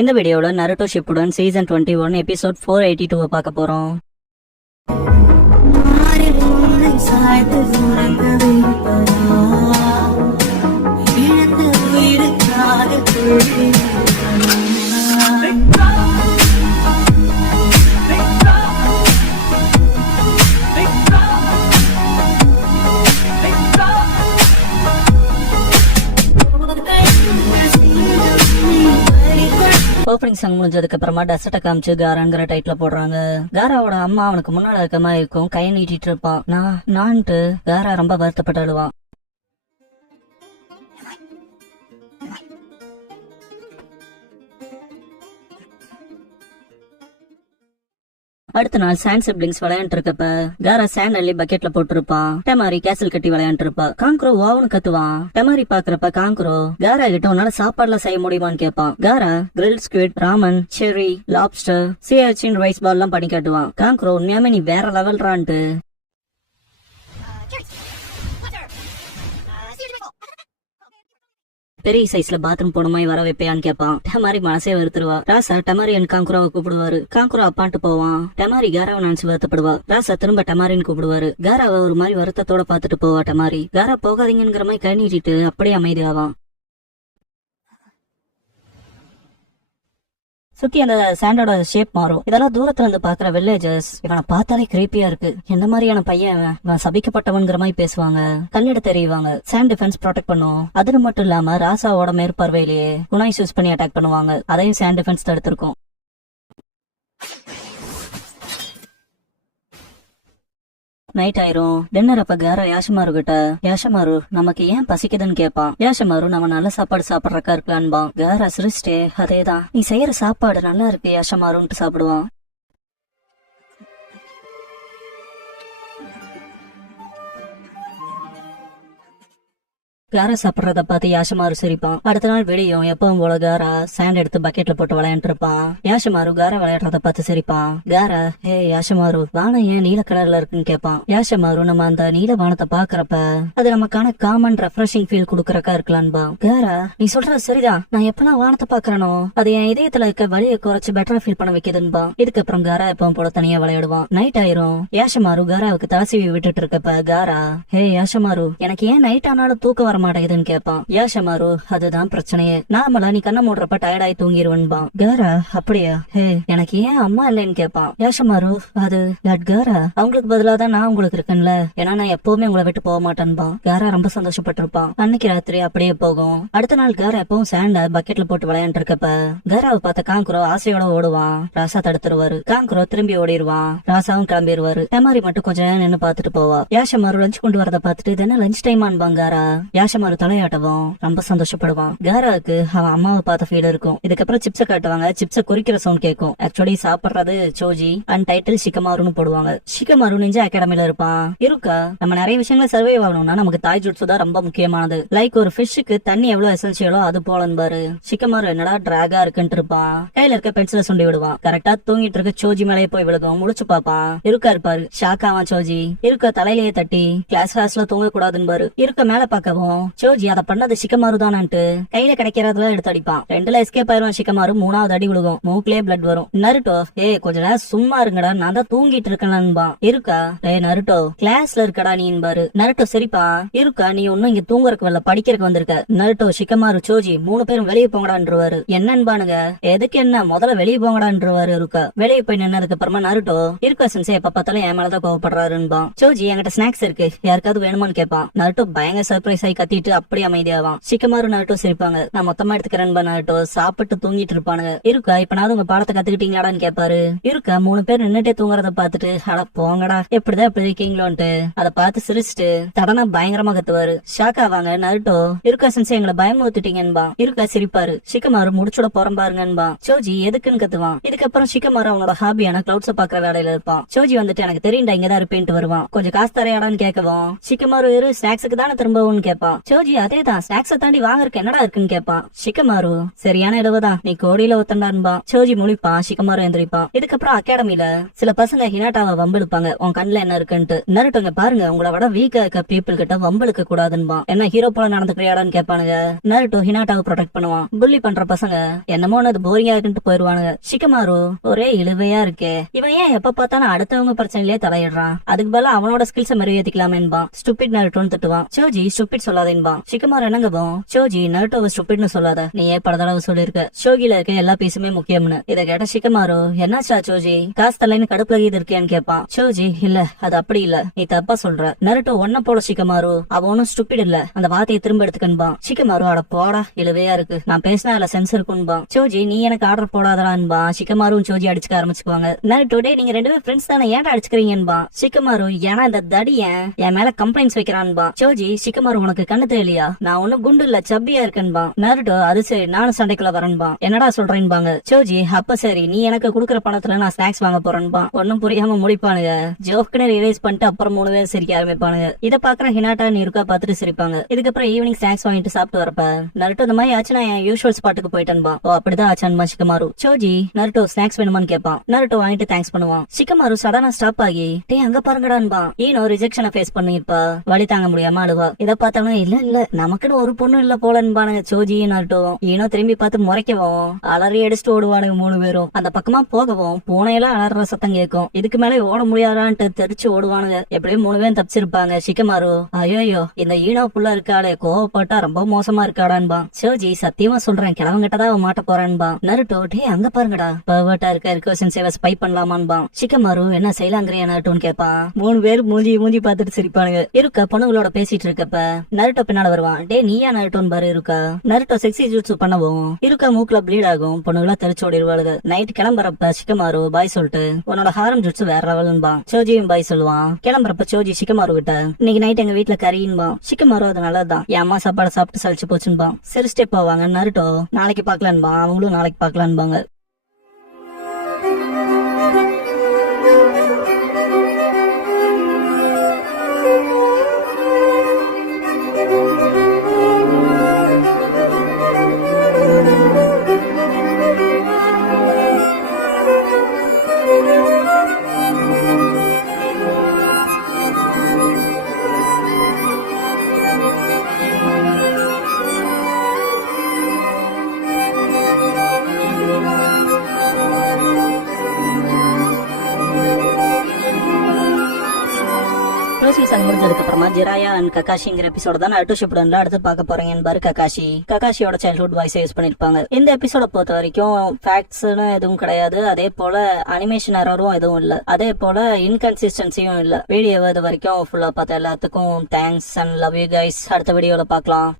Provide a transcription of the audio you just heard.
இந்த வீடியோல Naruto Shippuden season 21 episode 482 பார்க்க போறோம். ஓப்பனிங் சாங் முடிஞ்சதுக்கு அப்புறமா டெசர்ட்டை காமிச்சு காராங்கிற டைட்டில போடுறாங்க. காராவோட அம்மா அவனுக்கு முன்னாடி இருக்க மாதிரி இருக்கும், கையை நீட்டிட்டு இருப்பான். நான்ட்டு காரா ரொம்ப வருத்தப்பட்டு அழுவான். அடுத்த நாள் சாண்ட் சிப்ளிங்ஸ் விளையாண்டு இருக்கப்ப காரா சாண்ட் அள்ளி பக்கெட்ல போட்டுருப்பான். டெமாரி கேசல் கட்டி விளையாண்டு இருப்பா. காங்க்ரோ ஓவனு கத்துவான். டெமாரி பாக்குறப்ப காங்க்ரோ காரா கிட்ட உன்னால சாப்பாடுல செய்ய முடியுமான்னு கேட்பான். காரா grill squid, ramen, cherry, lobster, சியாச்சின் ரைஸ் பால் எல்லாம் பண்ணி காட்டுவான். காங்க்ரோ உண்மையாமே நீ வேற லெவல்றான்ட்டு பெரிய சைஸ்ல பாத்ரூம் போனமாய் வர வைப்பையான்னு கேட்பான். டெமாரி மனசே வருத்துருவா. ராசா டெமாரி அண்ட் காங்குராவை கூப்பிடுவாரு. காங்குரா அப்பான்ட்டு போவான். டெமாரி காராவை நினைச்சு வருத்தப்படுவா. ராசா திரும்ப டெமாரின்னு கூப்பிடுவாரு. காராவை ஒரு மாதிரி வருத்தத்தோட பாத்துட்டு போவா. டெமாரி காரா போகாதீங்கிற மாதிரி கை நீட்டிட்டு அப்படியே அமைதியாவான். சுத்தி அந்த சாண்டோட ஷேப் மாறும். இதெல்லாம் தூரத்துல இருந்து பாக்குற வில்லேஜர்ஸ் இவனை பார்த்தாலே கிரீப்பியா இருக்கு, எந்த மாதிரியான பையன் இவன் சபிக்கப்பட்டவன்கிற மாதிரி பேசுவாங்க. கண்ணிட தெரியுவாங்க. சாண்ட் டிஃபென்ஸ் ப்ரொடெக்ட் பண்ணும். அது மட்டும் இல்லாம ராசாவோட மேற்பார்வையிலேயே குணாய் யூஸ் பண்ணி அட்டாக் பண்ணுவாங்க. அதையும் சாண்ட் டிஃபென்ஸ் தடுத்திருக்கும். நைட் ஆயிரும். டின்னர் அப்ப காரா யாஷமாரு கிட்ட, யாஷமாரு நமக்கு ஏன் பசிக்குதுன்னு கேட்பான். யாஷமாரு நம்ம நல்ல சாப்பாடு சாப்பிடறக்கா இருக்கலான்பான். காரா சிரிச்சிட்டே அதேதான், நீ செய்யற சாப்பாடு நல்லா இருக்கு யாஷமாருன்ட்டு சாப்பிடுவான். காரா சாப்பிடறத பார்த்து யாஷமாரு சிரிப்பான். அடுத்த நாள் வெளியும் எப்பவும் போல காரா சாண்ட் எடுத்து பக்கெட்ல போட்டு விளையாண்டு இருப்பான். யாஷமாரு காரா விளையாடுறத பார்த்து சிரிப்பான். காரா ஹே யாஷமாரு வானம் ஏன் நீல கலர்ல இருக்குன்னு கேட்பான். யாஷமாரு நம்ம அந்த நீல வானத்தை பாக்குறப்ப அது நமக்கான காமன் ரெஃப்ரெஷிங் ஃபீல் குடுக்கறக்கா இருக்கலான்பா. காரா நீ சொல்றது சரிதான், நான் எப்பெல்லாம் வானத்தை பாக்குறனோ அது என் இதயத்துல இருக்க வலியை குறைச்சு பெட்டரா ஃபீல் பண்ண வைக்குதுன்பா. இதுக்கப்புறம் காரா எப்பவும் போல தனியா விளையாடுவான். நைட் ஆயிரும். யாஷமாரு காராவுக்கு தலசீவி விட்டுட்டு இருக்கப்ப காரா ஹே யாஷமாரு எனக்கு ஏன் நைட் ஆனாலும் தூக்கம் மாட்டேங்குதுன்னு கேட்பான். யாஷமாரு அதுதான் பிரச்சனையே, நார்மலா நீ கண்ண மூடுறப்ப டயர்டாயி தூங்கிடுவன்பான். காரா அப்படியா, ஹே எனக்கு ஏன் அம்மா இல்லைன்னு கேட்பான். யாஷமாரு அது காரா அவங்களுக்கு பதிலாதான் நான் உங்களுக்கு இருக்கேன்ல, ஏன்னா நான் எப்பவுமே உங்களை விட்டு போக மாட்டேன்பா. காரா ரொம்ப சந்தோஷப்பட்டிருப்பான். அன்னைக்கு ராத்திரி அப்படியே போகும். அடுத்த நாள் காரா எப்பவும் சாண்ட பக்கெட்ல போட்டு விளையாண்டு இருக்கப்ப காராவை பார்த்த காங்குரோ ஆசையோட ஓடுவான். ராசா தடுத்துருவாரு. காங்குரோ திரும்பி ஓடிடுவான். ராசாவும் கிளம்பிடுவாரு. டெமாரி மட்டும் கொஞ்ச நேரம் நின்று பாத்துட்டு போவா. யாஷமாரு லஞ்ச் கொண்டு வரத பாத்துட்டு இதென்ன லஞ்ச் டைம் ஆன்பாங்க. காரா யாஷமாரு தலையாட்டவும் ரொம்ப சந்தோஷப்படுவான். காராவுக்கு அவன் அம்மாவை பார்த்த ஃபீல் இருக்கும். இதுக்கப்புறம் சிப்ஸ காட்டுவாங்க. சிப்ஸ குறிக்கிற சவுண்ட் கேட்கும். ஆக்சுவலி சாப்பிடுறது சோஜி அண்ட் டைட்டில் ஷிகமாருன்னு போடுவாங்க. ஷிகமாரு நிஞ்சா அகாடமில இருப்பான். இருக்கா நம்ம நிறைய விஷயங்களை சர்வைவ் ஆகணும்னா நமக்கு தாய் ஜுட்சு தான் ரொம்ப முக்கியமானது. லைக் ஒரு ஃபிஷ்ஷுக்கு தண்ணி எவ்வளவு எசென்சியலோ அது போலன்பாரு. ஷிகமாரு என்னடா டிராகா இருக்குன்னு இருப்பான். கையில இருக்க பென்சில சுண்டி விடுவான். கரெக்டா தூங்கிட்டு இருக்க சோஜி மேலேயே போய் விழுகும். முழிச்சு பாப்பான். இருக்கா இருப்பாரு. ஷாக்காவான் சோஜி. இருக்க தலையிலேயே தட்டி கிளாஸ்ல தூங்க கூடாதுன்னு பாரு. இருக்க மேல பாக்கவும் சோஜி அதை பண்ணது ஷிகமாரு தானு கையில கிடைக்கிறதுல எடுத்து அடிப்பான். ரெண்டுல எஸ்கேப் ஆயிருவான் ஷிகமாரு. மூணாவது அடி விழுகும். மூக்கிலே பிளட் வரும். நருட்டோ கொஞ்ச நேரம் சும்மா இருங்கடா, நான் தான் தூங்கிட்டு இருக்கேன்பா. இருக்கா நருட்டோ கிளாஸ்ல இருக்கடா நீன்பாரு. நருட்டோ சரிப்பா. இருக்கா நீ ஒன்னும் இங்க தூங்குறக்கு வரல, படிக்கிறதுக்கு வந்திருக்க. நருட்டோ ஷிகமாரு சோஜி 3 பேரும் வெளியே போங்கடான்றுவாரு. என்னன்பானுங்க எதுக்கு என்ன முதல்ல வெளியே போங்கடான்றுவாரு. இருக்கா வெளியே போய் நின்னதுக்கு அப்புறமா நருட்டோ இருக்கா சென்சே எப்ப பார்த்தாலும் என் மேலதான் கோவப்படுறாருன்பா. சோஜி என்கிட்ட ஸ்நாக்ஸ் இருக்கு, யாருக்காவது வேணுமான்னு கேட்பான். நருட்டோ பயங்கர சர்ப்ரைஸ் ஆகி கத்திட்டு அப்படி அமைதியாவான். ஷிகமாரு நருட்டோ சிரிப்பாங்க. நான் மொத்தமா எடுத்துக்கிறேன்பா. நருட்டோ சாப்பிட்டு தூங்கிட்டு இருப்பானுங்க. இருக்கா இப்பனாவது உங்க பாடத்தை கத்துக்கிட்டீங்களாடான்னு கேட்பாரு. இருக்கா 3 பேர் நின்னுட்டே தூங்குறத பாத்துட்டு அட போங்கடா எப்படிதான் இப்படி இருக்கீங்களோன்ட்டு அதை பார்த்து சிரிச்சுட்டு தடனா பயங்கரமா கத்துவாரு. ஷாக் ஆவாங்க. நருட்டோ இருக்கா சென்சே எங்களை பயமுறுத்திட்டீங்கன்பா. இருக்கா சிரிப்பாரு. ஷிகமாரு முடிச்சுட போறோம் பாருங்கன்பா. சோஜி எதுக்குன்னு கத்துவான். இதுக்கப்புறம் ஷிகமாரு அவனோட ஹாபியான கிளவுட்ஸ பாக்குற வேலையில இருப்பான். சோஜி வந்துட்டு எனக்கு தெரியுண்டா இங்கதான் இருப்பேன்ட்டு வருவான். கொஞ்சம் காசு தரையாடான்னு கேட்கவும் ஷிகமாரு ஸ்நாக்ஸுக்கு தானே திரும்பவும் கேட்பான். சோஜி அதேதான் ஸ்நாக்ஸ தாண்டி வாங்கறதுக்கு என்னடா இருக்குன்னு கேட்பான். ஷிகமாரு சரியான இடவுதான், நீ கோடியில ஒத்தண்டான்பா. சோஜி முழிப்பான். ஷிகமாரு எந்திரிப்பான். இதுக்கப்புறம் அகாடமில சில பசங்க ஹினாட்டாவை வம்பிழுப்பாங்க, உன் கண்ணுல என்ன இருக்குன்ட்டு. நருட்டோங்க பாருங்க, உங்களை விட வீக்கா இருக்க பீப்புள் கிட்ட வம்பிழுக்க கூடாதுன்பா. என்ன ஹீரோ போல நடந்துக்கிறியாடான்னு கேட்பானுங்க. நருட்டோ ஹினாட்டாவை ப்ரொடெக்ட் பண்ணுவான். புள்ளி பண்ற பசங்க என்னமோ அது போரிங்கா இருக்குன்ட்டு போயிருவானுங்க. ஷிகமாரு ஒரே இழுவையா இருக்கே, இவன் ஏன் எப்ப பார்த்தாலும் அடுத்தவங்க பிரச்சனையிலேயே தலையிடுறான், அதுக்கு பதிலா அவனோட ஸ்கில்ஸ மெருகேத்திக்கலாமேன்பா. ஸ்டூபிட் நருட்டோன்னு திட்டுவான். சோஜி ஸ்டூபிட் சொல்லாதேன்பா. ஷிகமாரு என்னங்கப்போம், சோஜி நருட்டோவை ஸ்டூபிட்னு சொல்லாத, நீ ஏன் பல தடவை சொல்லிருக்க ஷோகில இருக்க எல்லா பீஸுமே முக்கியம்னு. இதை கேட்ட ஷிகமாரு என்னாச்சா சோஜி, காசு தலைன்னு கடுப்புல இது இருக்கேன்னு கேட்பான். சோஜி இல்ல அது அப்படி இல்ல, நீ தப்பா சொல்ற. நருட்டோ ஒன்ன போல ஷிகமாரு, அவ ஒன்னும் ஸ்டூபிட் இல்ல, அந்த வார்த்தையை திரும்ப எடுத்துக்கன்பா. ஷிகமாரு அட போடா இழுவையா இருக்கு, நான் பேசினா அதுல சென்ஸ் இருக்குன்பா. சோஜி நீ எனக்கு ஆர்டர் போடாதடான்பா. ஷிகமாரும் சோஜி அடிச்சுக்க ஆரம்பிச்சுக்குவாங்க. நருட்டோ டே நீங்க ரெண்டு பேரும் ஃப்ரெண்ட்ஸ் தானே, ஏன்டா அடிச்சுக்கிறீங்கன்பா. ஷிகமாரு ஏன்னா இந்த தடியன் என் மேல கம்ப்ளைண்ட்ஸ் வைக்கிறான்பா. சோஜி ஷிகமாரு உனக்கு கண்ணு தெரியலையா, நான் ஒன்னும் குண்டு இல்ல சப்பியா இருக்கேன்பா. நருட்டோ அது சரி நானும் சண்டைக்குள்ள வரேன்பா, என்னடா சொல்றேன்பாங்க. சோஜி அப்ப சரி, நீ எனக்கு குடுக்கற பணத்துல நான் ஸ்நாக்ஸ் வாங்க போறேன்பா. ஒன்னும் புரியாம முடிப்பானுங்க. ஜோக்குன்னு ரிவைஸ் பண்ணிட்டு அப்புறம் 3 பேர் சிரிக்க ஆரம்பிப்பானுங்க. இத பாக்குற ஹினாட்டா நீ இருக்கா பாத்துட்டு சிரிப்பாங்க. இதுக்கப்புறம் ஈவினிங் ஸ்நாக்ஸ் வாங்கிட்டு சாப்பிட்டு வரப்ப நருட்டோ இந்த மாதிரி ஆச்சு, நான் என் யூஷுவல் ஸ்பாட்டுக்கு போயிட்டேன்பா. ஓ அப்படிதான் ஆச்சான்பா ஷிகமாரு. சோஜி நருட்டோ ஸ்நாக்ஸ் வேணுமான்னு கேட்பான். நருட்டோ வாங்கிட்டு தேங்க்ஸ் பண்ணுவான். ஷிகமாரு சடனா ஸ்டாப் ஆகி டே அங்க பாருங்கடான்பா. ஈனோ ரிஜெக்ஷனை ஃபேஸ் பண்ணிருப்பா, வழி தாங்க முடியாம அழுவா. இத பார்த்தாலும் இல்ல நமக்குன்னு ஒரு பொண்ணு இல்ல போலன்பானுங்க சோஜி நருட்டோ. ஈனோ திரும்பி பார்த்து முறைக்கவும் அலறி அடிச்சுட்டு ஓடுவானுங்க 3 பேரும். அந்த பக்கமா போகவும் பூனையெல்லாம் அலற சத்தம் கேட்கும். இதுக்கு மேல ஓட முடியாதான்ட்டு தெரிச்சு ஓடுவானுங்க. எப்படியும் 3 பேரும் தப்பிச்சிருப்பாங்க. ஷிகமாரு ஐயோ இந்த ஈனோ புள்ள இருக்காளே, கோவப்பட்டா ரொம்ப மோசமா இருக்காடான்பா. சோஜி சத்தியமா சொல்றேன் கிழவங்கிட்டதான் அவன் மாட்ட போறான்பா. நருட்டோ டே அங்க பாருங்கடா, பர்வர்ட்டா இருக்க ரிகர்ஷன் சேவை ஸ்பை பண்ணலாமான்பா. ஷிகமாரு என்ன செய்யலாங்கிறியா நருட்டோன்னு கேட்பான். 3 பேர் மூஞ்சி பார்த்துட்டு சிரிப்பானுங்க. இருக்க பொண்ணுங்களோட பேசிட்டு இருக்கப்ப நருட்டோ பின்னால வருவான். டே நீயா நருட்டோன்னு பாரு இருக்கா. நருட்டோ செக்ஸி ஜூட்ஸு பண்ணவும் இருக்கா மூக்குல ப்ளீட் ஆகும், பொண்ணுங்களா தெரிச்சு ஓடிடுவாளுங்க. நைட் கிளம்புறப்ப ஷிகமாரு பாய் சொல்லிட்டு உன்னோட ஹாரம் ஜூட்ஸு வேற லெவல்பா. சோஜியும் பாய் சொல்லுவான். கிளம்புறப்ப சோஜி ஷிகமாரு கிட்ட இன்னைக்கு நைட் எங்க வீட்டுல கறின்பா. ஷிகமாரு அது நல்லதுதான், என் அம்மா சாப்பாடு சாப்பிட்டு சலிச்சு போச்சுன்பா. சரி ஸ்டெப் ஆவாங்க. நருட்டோ நாளைக்கு பாக்கலான்பா, அவங்களும் நாளைக்கு பாக்கலான்பாங்க. சீசன் முடிஞ்சதுக்கு அப்புறமா ஜிராயா அண்ட் ககாஷிங்கிற எபிசோட தான் நருட்டோ ஷிப்புடன்ல அடுத்து பார்க்க போறீங்க என்பாரு ககாஷி. ககாஷியோட சைல்ட்ஹுட் வாய்ஸ் யூஸ் பண்ணிருப்பாங்க. இந்த எபிசோட பொறுத்த வரைக்கும் ஃபேக்ட்ஸ்னு எதுவும் கிடையாது, அதே போல அனிமேஷன் எரரும் எதுவும் இல்ல, அதே போல இன்கன்சிஸ்டன்சியும் இல்ல. வீடியோவை இது வரைக்கும் ஃபுல்லா பார்த்த எல்லாத்துக்கும் thanks and love you guys. அடுத்த வீடியோல பார்க்கலாம்.